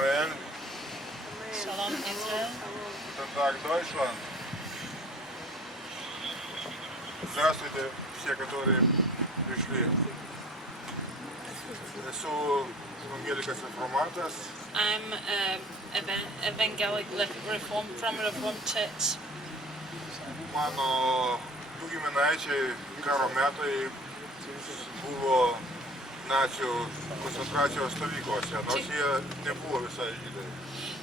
Israel. Shalom Israel. Guten Tag, Deutschland. Здравствуйте все, которые пришли. Esu Evangelical reformatas. I'm Evangelical from Reformed Church. Mano du giminaičiai karo metai buvo nacių koncentracijos stovyklose, nors jie nebuvo visai žydai.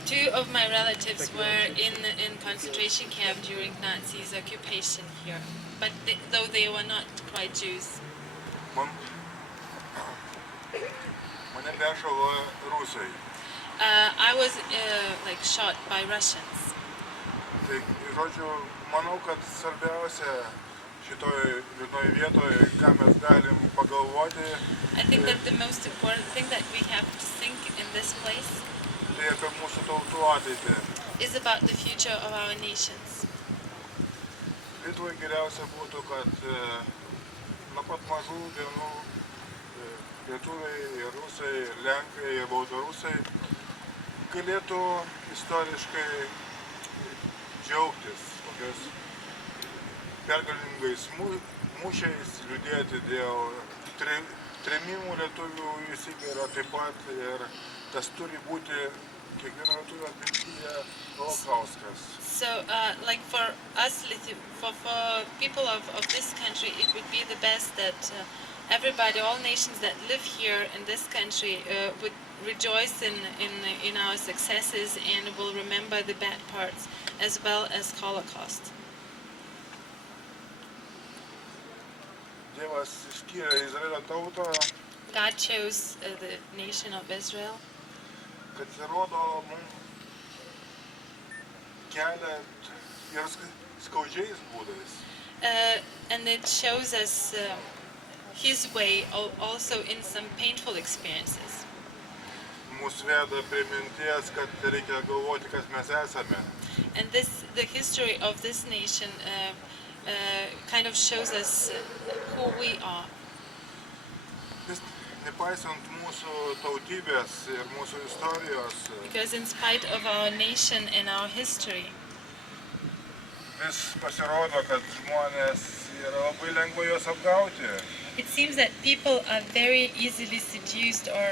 Two of my relatives were in concentration camp during Nazis' occupation here, but though they were not quite Jews. Mane peršalo rusai. I was shot by Russians. Tai, žodžiu, manau, kad svarbiausia šitoj vienoj vietoje, ką mes galim pagalvoti. I think that the most important thing that we have to think in this place Tai apie mūsų tautų ateitį. is about the future of our nations. Lietuvai geriausia būtų, kad nuo pat mažų dienų lietuviai, ir rusai, ir lenkai, ir baltarusai galėtų istoriškai džiaugtis tokiais pergalingais mūšiais, liūdėti dėl trėmimų lietuvių į Sibirą taip pat, ir tas turi būti kiekvieno lietuvio atmintyje holokaustas. So, for us, for people of this country, it would be the best that everybody, all nations that live here in this country, would rejoice in our successes and will remember the bad parts as well as Holocaust. Dievas išskyrė Izraelio tautą, God chose the nation of Israel, kad įrodo mums kelią ir skaudžiais būdais. and it shows us His way also in some painful experiences. Mūsų veda prie minties, kad reikia galvoti, kas mes esame. And the history of this nation kind of shows us who we are. Vis nepaisant mūsų tautybės ir mūsų istorijos, Because in spite of our nation and our history, vis pasirodo, kad žmonės yra labai lengva juos apgauti. it seems that people are very easily seduced or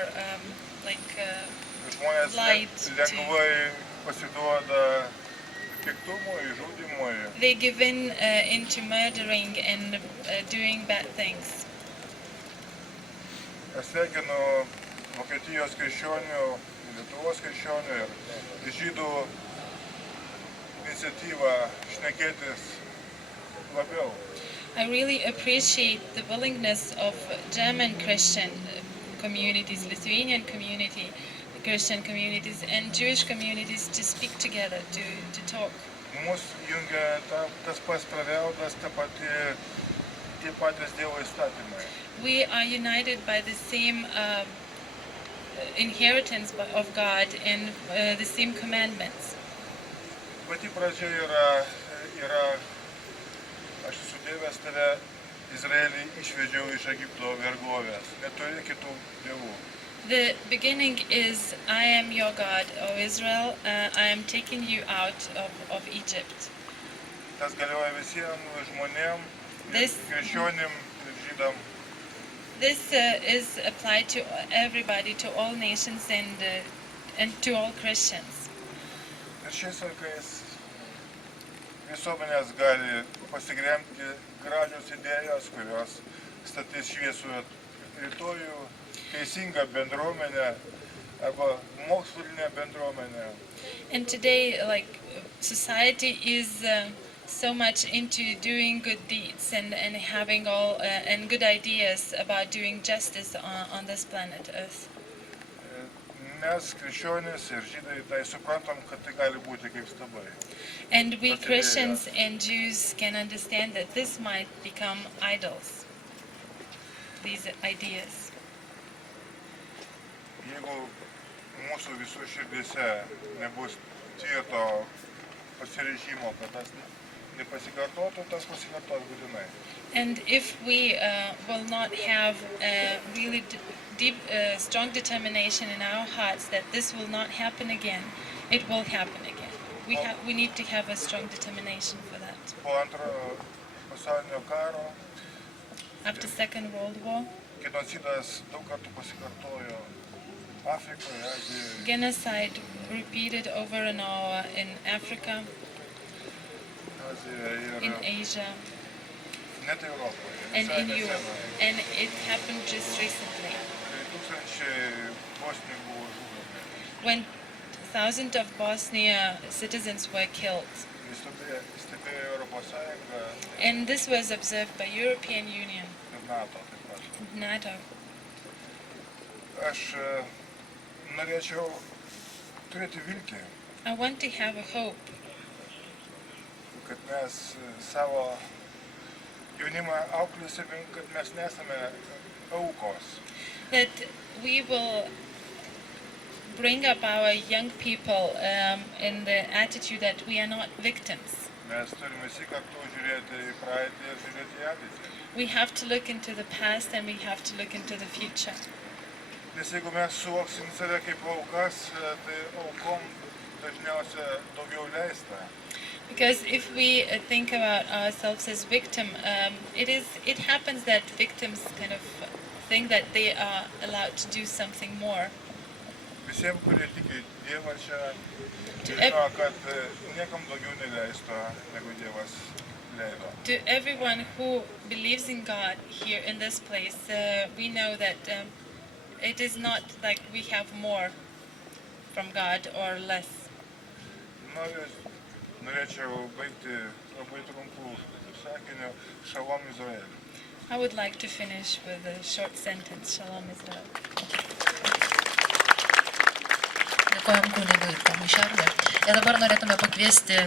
Žmonės lied lengvai pasiduoda piktumui, žudimui. they give in into murdering and doing bad things. Aš sveikinu Vokietijos krikščionių, Lietuvos krikščionių ir žydų iniciatyvą šnekėtis labiau. I really appreciate the willingness of German Christian communities, Lithuanian community, Christian communities, and Jewish communities to speak together, to talk. Mūsų jungia tas pats paveldas, tie patys Dievo įstatymai. We are united by the same inheritance of God and the same commandments. Pati pradžia yra aš sudėvęs tave, Izraelį, išvedžiau iš Egipto vergovės, neturi kitų dievų. The beginning is, I am your God, O Israel, I am taking you out of Egypt. Tas galioja visiems žmonėms, krikščionim ir žydam. This is applied to everybody, to all nations and to all Christians. Ir šiais laikais visuomenės gali pasigremti gražios idėjos, kurios statys šviesų rytojų, teisingą bendruomenę arba mokslinę bendruomenę. And today, society is so much into doing good deeds and having all and good ideas about doing justice on this planet Earth. Mes, krikščionys ir žydai, tai suprantam, kad tai gali būti kaip stabai. And we Christians and Jews can understand that this might become idols, these ideas. Jeigu mūsų visų širdise nebus tvirto pasiryžimo, kad tas nepasikartotų, tas pasikartos būtinai. And if we will not have really deep, strong determination in our hearts that this will not happen again. It will happen again. We need to have a strong determination for that. Po antrojo pasaulinio karo After Second World War, genocidas daug kartų pasikartojo Afrikoje, Azijoje. genocide repeated over and over in Africa, Azijoje in ir Asia, net Europoje. and Visai in Europe. nesenai. And it happened just recently, Kai tūkstančiai bosnių buvo žudomi. when thousands of Bosnia citizens were killed. Stebėjo Europos Sąjunga And this was observed by European Union, ir NATO taip pat. NATO. Aš norėčiau turėti viltį, I want to have a hope kad mes savo jaunimą auklėsim, kad mes nesame aukos. that we will bring up our young people in the attitude that we are not victims. Mes turime visi kartu žiūrėti į praeitį ir žiūrėti į ateitį. We have to look into the past and we have to look into the future. Nes jeigu mes suvoksim save kaip aukas, tai aukom dažniausiai daugiau leista. Because if we think about ourselves as victim, it happens that victims kind of think that they are allowed to do something more. Visiems, kurie tiki Dievą čia, To žino, kad niekam daugiau neleista, negu Dievas leido. To everyone who believes in God here in this place, we know that it is not like we have more from God or less. Norėčiau baigti labai trumpų sakinių Šalom Izraeliu. I would like to finish with a short sentence, Shalom Israel. Dėkojom kunigui Tomui Šernui. Ir dabar norėtume pakviesti